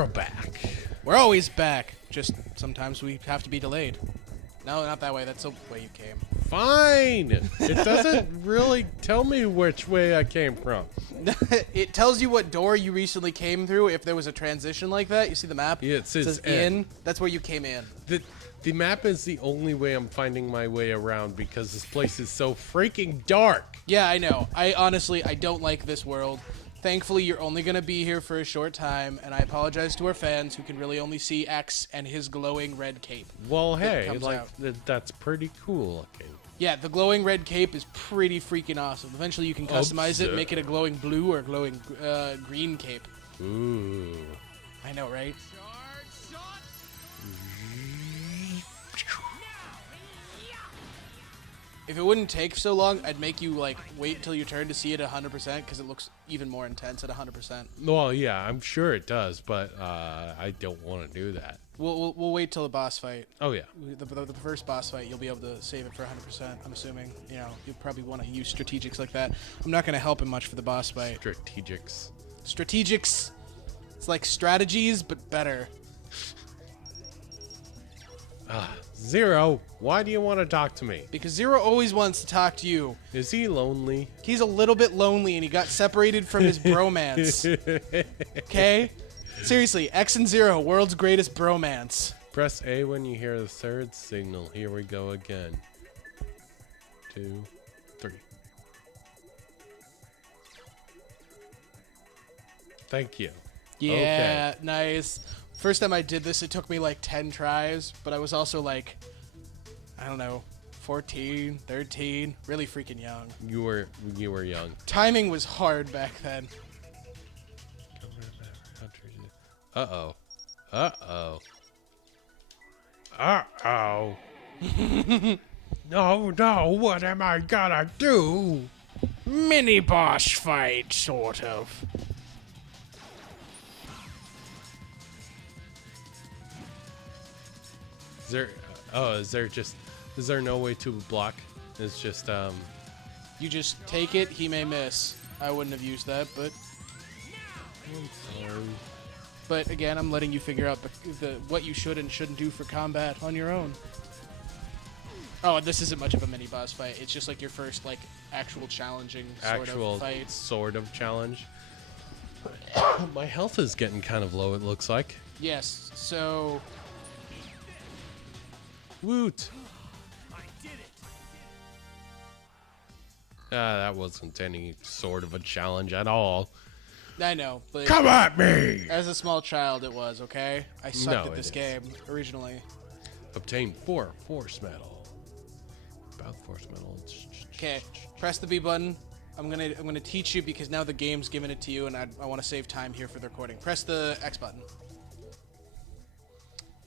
we're back. We're always back. Just sometimes we have to be delayed. No, not that way. That's the way you came. Fine. It doesn't really tell me which way I came from. It tells you what door you recently came through. If there was a transition like that, you see the map? Yeah, it says in. That's where you came in. The map is the only way I'm finding my way around because this place is so freaking dark. Yeah, I know. I don't like this world. Thankfully, you're only going to be here for a short time, and I apologize to our fans who can really only see X and his glowing red cape. Well, hey, like that's pretty cool looking. Yeah, the glowing red cape is pretty freaking awesome. Eventually, you can customize it, make it a glowing blue or glowing green cape. Ooh. I know, right? If it wouldn't take so long, I'd make you like wait until your turn to see it 100% because it looks even more intense at 100%. Well, yeah, I'm sure it does, but I don't want to do that. We'll wait till the boss fight. Oh yeah, the first boss fight, you'll be able to save it for 100%. I'm assuming. You know, you'll probably want to use strategics like that. I'm not going to help him much for the boss fight. Strategics. Strategics. It's like strategies, but better. Zero, why do you want to talk to me? Because Zero always wants to talk to you. Is he lonely? He's a little bit lonely, and he got separated from his bromance. Okay? Seriously, X and Zero, world's greatest bromance. Press A when you hear the third signal. Here we go again. 2, 3. Thank you. Yeah, okay. Nice. First time I did this, it took me like 10 tries, but I was also like, I don't know, 14, 13, really freaking young. You were young. Timing was hard back then. Uh-oh. Uh-oh. Uh-oh. No, what am I gonna do? Mini boss fight, sort of. Is there no way to block? It's just, You just take it, he may miss. I wouldn't have used that, but... I'm sorry. But again, I'm letting you figure out what you should and shouldn't do for combat on your own. Oh, this isn't much of a mini boss fight. It's just like your first, like, actual challenging sort of fight. Sort of challenge. My health is getting kind of low, it looks like. Yes, so... Woot! That wasn't any sort of a challenge at all. I know, but... Come at me! As a small child, it was, okay? I sucked at this game, originally. Obtain 4 force metal. About force metal. Okay, press the B button. I'm gonna teach you because now the game's giving it to you, and I want to save time here for the recording. Press the X button.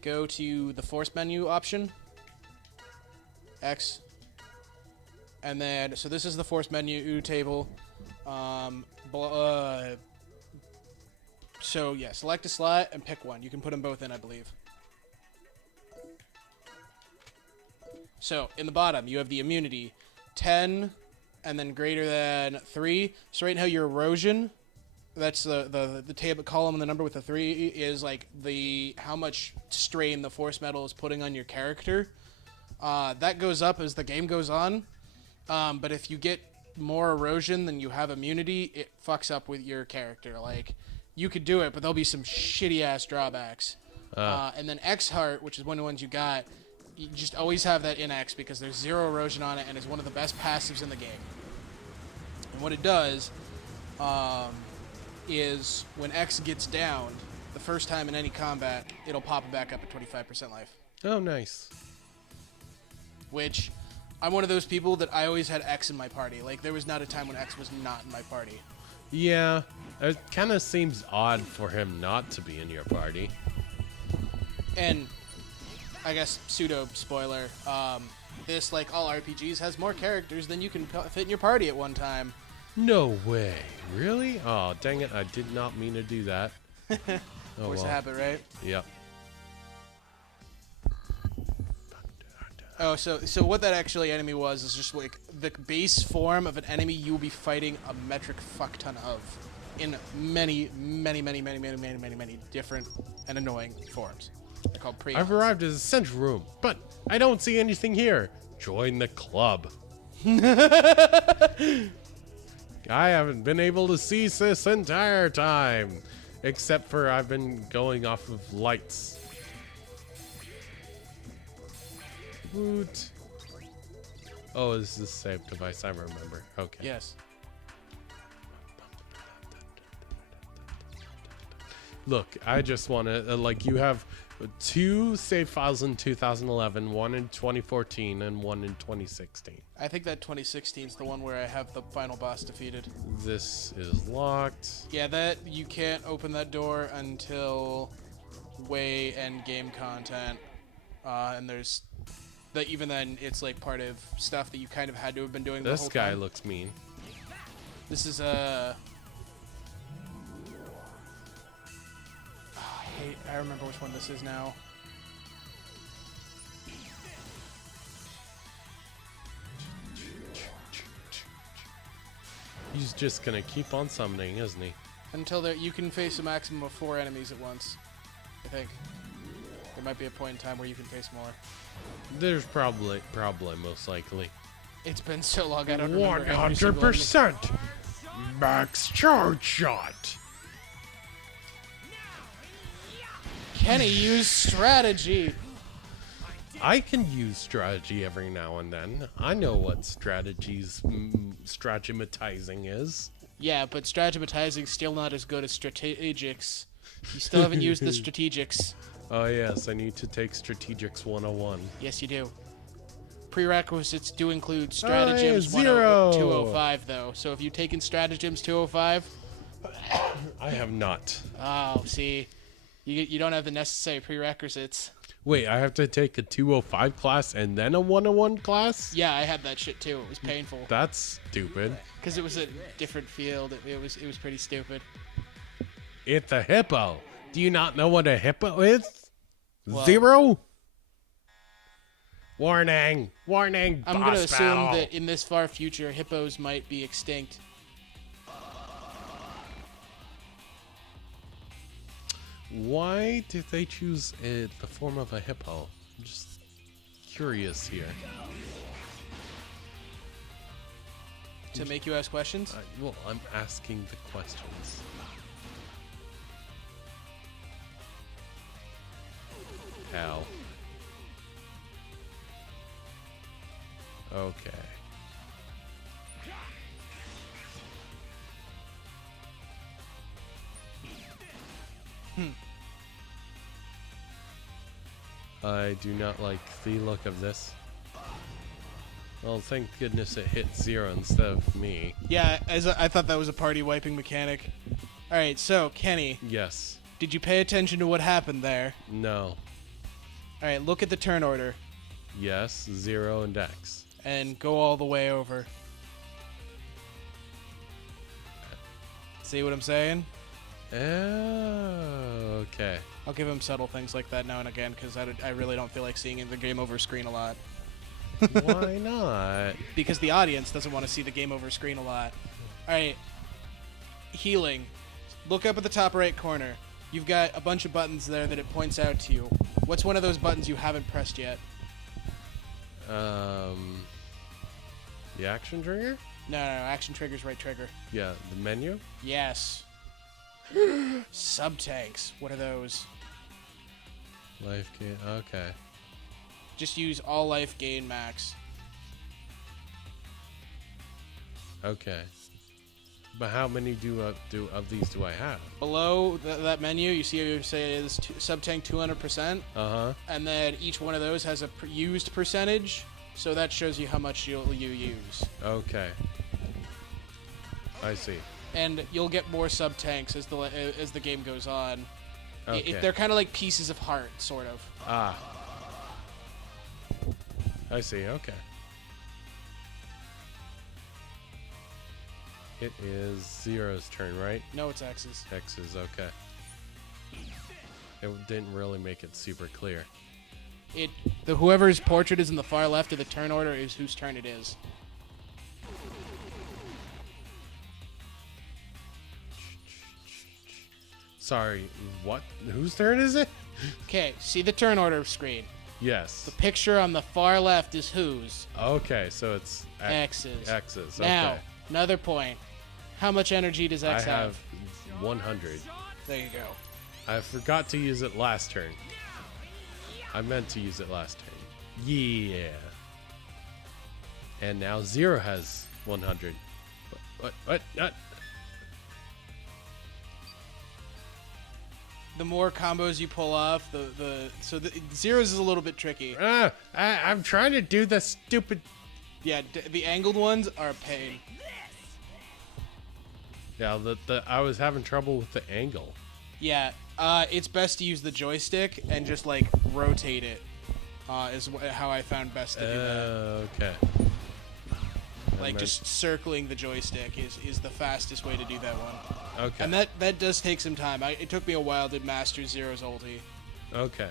Go to the force menu option. X. And then, so this is the force menu table. So yeah, select a slot and pick one. You can put them both in, I believe. So in the bottom, you have the immunity 10 and then greater than 3. So right now your erosion, that's the table column and the number with the 3 is like how much strain the force metal is putting on your character. That goes up as the game goes on. But if you get more erosion than you have immunity, it fucks up with your character. Like, you could do it, but there'll be some shitty-ass drawbacks. And then X Heart, which is one of the ones you got, you just always have that in X because there's 0 erosion on it and it's one of the best passives in the game. And what it does is when X gets down, the first time in any combat, it'll pop it back up at 25% life. Oh, nice. Which... I'm one of those people that I always had X in my party. Like, there was not a time when X was not in my party. Yeah, it kind of seems odd for him not to be in your party. And, I guess, pseudo-spoiler, this, like all RPGs, has more characters than you can fit in your party at one time. No way. Really? Oh, dang it, I did not mean to do that. Force of habit, right? Yep. Oh, so what that actually enemy was is just like the base form of an enemy you will be fighting a metric fuck ton of. in many, many, many, many, many, many, many, many different and annoying forms. They're called prions. I've arrived at the central room, but I don't see anything here. Join the club. I haven't been able to see this entire time, except for I've been going off of lights. Woot. Oh, this is a save device, I remember. Okay. Yes. Look, I just want to, like, you have 2 save files in 2011, 1 in 2014, and 1 in 2016. I think that 2016 is the one where I have the final boss defeated. This is locked. Yeah, that you can't open that door until way end game content, and there's that. Even then, it's like part of stuff that you kind of had to have been doing. This the whole guy time. looks mean. This is I remember which one this is now. He's just gonna keep on summoning, isn't he? Until there, you can face a maximum of 4 enemies at once. I think there might be a point in time where you can face more. There's probably most likely. It's been so long, I don't remember. 100% max charge shot. Kenny used strategy. I can use strategy every now and then. I know what strategimatizing is. Yeah, but strategimatizing's still not as good as strategics. You still haven't used the strategics. Oh yes, I need to take strategics 101. Yes, you do. Prerequisites do include stratagems 205, though. So if you've taken stratagems 205... I have not. Oh, see. You don't have the necessary prerequisites. Wait, I have to take a 205 class and then a 101 class? Yeah, I had that shit too. It was painful. That's stupid. Because it was a different field. It was pretty stupid. It's a hippo. Do you not know what a hippo is? Well, 0? Warning. Warning, I'm boss going to assume battle. that in this far future, hippos might be extinct. Why did they choose the form of a hippo? I'm just curious here. To make you ask questions? Well, I'm asking the questions. How? Okay. I do not like the look of this. Well, thank goodness it hit 0 instead of me. Yeah, I thought that was a party wiping mechanic. Alright, so, Kenny, Yes. did you pay attention to what happened there? No. Alright, look at the turn order. Yes. 0 and X. And go all the way over. See what I'm saying? Oh, okay. I'll give him subtle things like that now and again, because I really don't feel like seeing the game over screen a lot. Why not? Because the audience doesn't want to see the game over screen a lot. Alright. Healing. Look up at the top right corner. You've got a bunch of buttons there that it points out to you. What's one of those buttons you haven't pressed yet? The action trigger? No, action trigger's right trigger. Yeah, the menu? Yes. Sub-tanks. What are those? Life gain. Okay. Just use all life gain max. Okay. But how many of these do I have? Below that menu, you see you say is sub-tank 200%. Uh-huh. And then each one of those has a used percentage. So that shows you how much you use. Okay. I see. And you'll get more sub-tanks as the game goes on. Okay. They're kind of like pieces of heart, sort of. Ah. I see, okay. It is 0's turn, right? No, it's X's. X's, okay. It didn't really make it super clear. Whoever's portrait is in the far left of the turn order is whose turn it is. Sorry, what? Whose turn is it? Okay, see the turn order screen. Yes. The picture on the far left is whose. Okay, so it's X's. X's. Now, Okay. another point. How much energy does X I have 100. There you go. I forgot to use it last turn. I meant to use it last turn. Yeah. And now Zero has 100. What? The more combos you pull off, so Zero's is a little bit tricky. I'm trying to do the stupid. Yeah, the angled ones are a pain. Yeah, I was having trouble with the angle. Yeah, it's best to use the joystick and just like rotate it. Is how I found best to do that. Okay. Like just circling the joystick is the fastest way to do that one. Okay. And that does take some time. It took me a while to master Zero's ulti. Okay.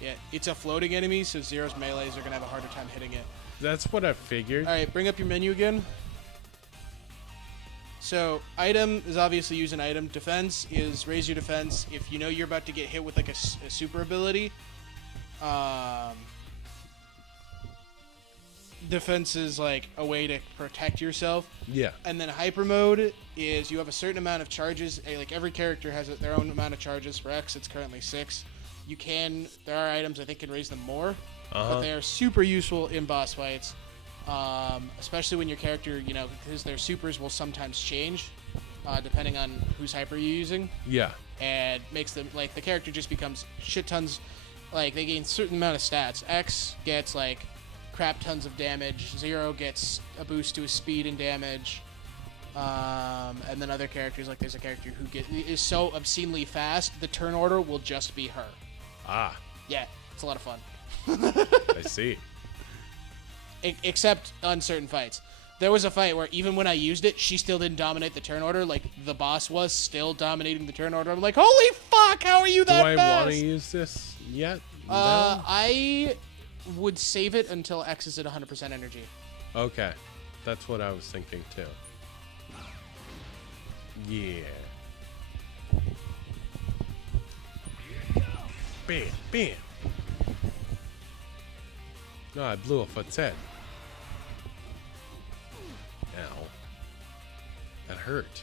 Yeah, it's a floating enemy, so Zero's melees are gonna have a harder time hitting it. That's what I figured. All right, bring up your menu again. So item is obviously use an item. Defense is raise your defense if you know you're about to get hit with like a super ability. Defense is like a way to protect yourself. Yeah. And then hyper mode is you have a certain amount of charges. Like every character has their own amount of charges. For X, it's currently 6. There are items I think can raise them more, but they are super useful in boss fights. Especially when your character, because their supers will sometimes change, depending on whose hyper you're using. Yeah. And makes them, like, the character just becomes shit tons, like, they gain certain amount of stats. X gets, like, crap tons of damage. Zero gets a boost to his speed and damage. And then other characters, like, there's a character who is so obscenely fast, the turn order will just be her. Ah. Yeah, it's a lot of fun. I see. Except on certain fights. There was a fight where even when I used it, she still didn't dominate the turn order. Like, the boss was still dominating the turn order. I'm like, holy fuck, how are you that fast? Do I want to use this yet? No? I would save it until X is at 100% energy. Okay. That's what I was thinking, too. Yeah. Bam, bam. No, I blew off its head. Ow. That hurt.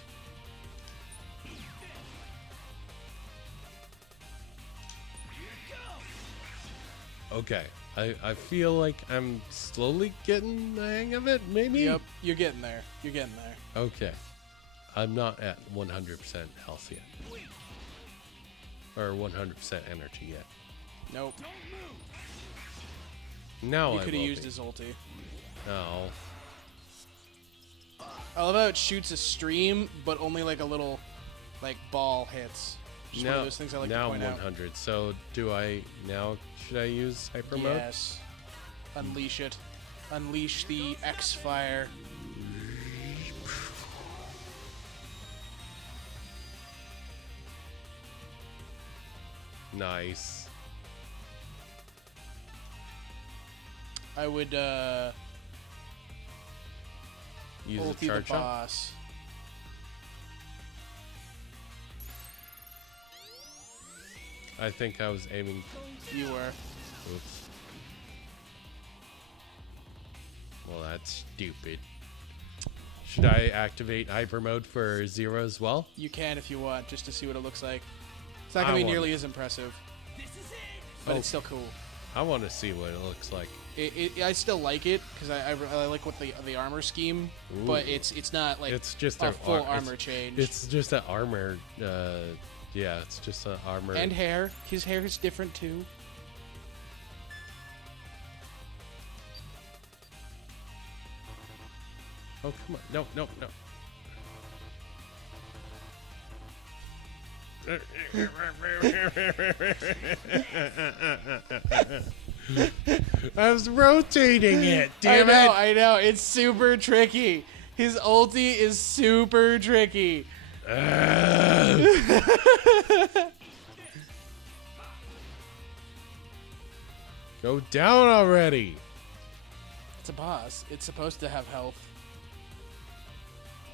Okay. I feel like I'm slowly getting the hang of it, maybe? Yep, you're getting there. You're getting there. Okay. I'm not at 100% health yet. Or 100% energy yet. Nope. Now You I could have will used be. his ulti. No. I love how it shoots a stream, but only like a little, like, ball hits. Just one of those things I like to now point 100. So should I use hyper out. mode? Yes. Unleash it. Unleash the X fire. Nice. I would Use ulti a charge the shot. boss. I think I was aiming. You were. Oops. Well, that's stupid. Should I activate hyper mode for Zero as well? You can if you want, just to see what it looks like. It's not I gonna be want nearly as impressive, but it's still cool. I want to see what it looks like. I still like it because I like what the armor scheme, but it's not like It's just a a full armor change. It's just an armor. Yeah, it's just an armor. And hair. His hair is different too. Oh, come on. No, no, no. I was rotating it, damn it. I know. It's super tricky. His ulti is super tricky. Go down already. It's a boss. It's supposed to have health.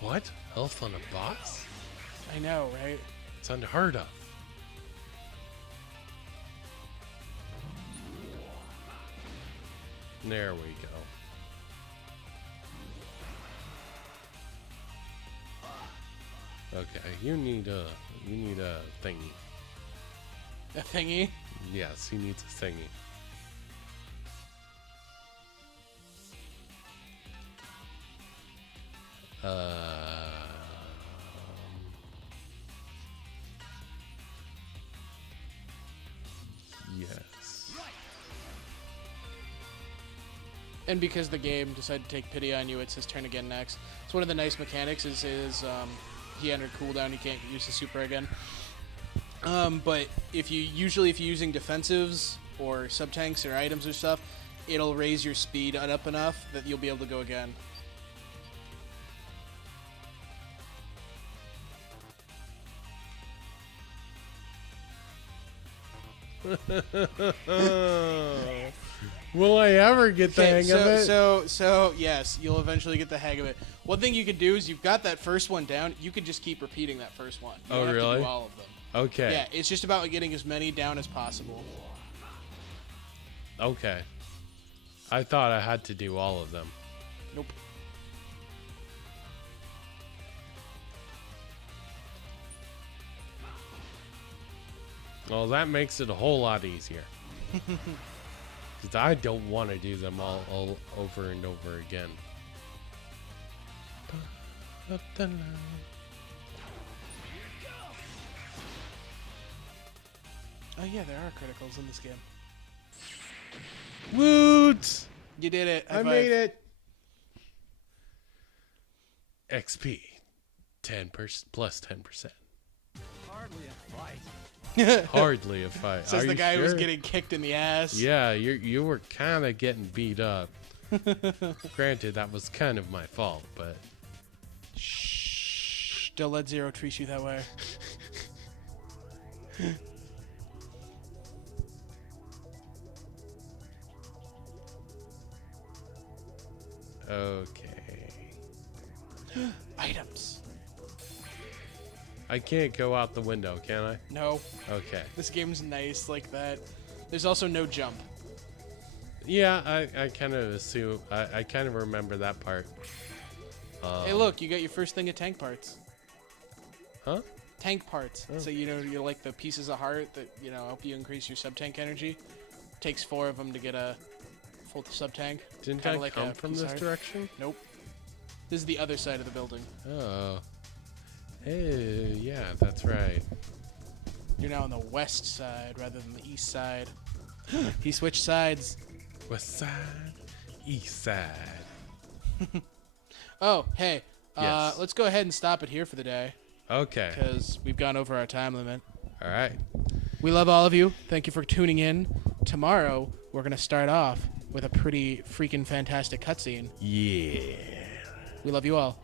What? Health on a boss? I know, right? It's unheard of. There we go. Okay, you need a thingy. A thingy? Yes, he needs a thingy. Yes. And because the game decided to take pity on you, it's his turn again next. It's one of the nice mechanics is he entered cooldown, he can't use his super again. But if you're using defensives or sub-tanks or items or stuff, it'll raise your speed up enough that you'll be able to go again. Will I ever get the hang of it? So yes, you'll eventually get the hang of it. One thing you could do is you've got that first one down. You could just keep repeating that first one. You don't have really? to do all of them. Okay. Yeah, it's just about getting as many down as possible. Okay. I thought I had to do all of them. Nope. Well, that makes it a whole lot easier. Because I don't want to do them all over and over again. Oh yeah, there are criticals in this game. Woot! You did it. I made it. XP. 10% plus 10%. Hardly a fight. Hardly a fight. Says Are the you guy who was sure? getting kicked in the ass. Yeah, you were kind of getting beat up. Granted, that was kind of my fault, but Shh. Don't let Zero treat you that way. okay. Items. I can't go out the window, can I? No. Okay. This game's nice like that. There's also no jump. Yeah, I kind of assume. I kind of remember that part. Hey, look, you got your first thing of tank parts. Huh? Tank parts. Oh. So, you're like the pieces of heart that, help you increase your sub-tank energy. Takes 4 of them to get a full sub-tank. Didn't Kinda I like come a from piece of this heart. direction? Nope. This is the other side of the building. Oh. Hey, yeah, that's right. You're now on the west side rather than the east side. He switched sides. West side, east side. Oh, hey. Yes. Let's go ahead and stop it here for the day. Okay. Because we've gone over our time limit. All right. We love all of you. Thank you for tuning in. Tomorrow, we're going to start off with a pretty freaking fantastic cutscene. Yeah. We love you all.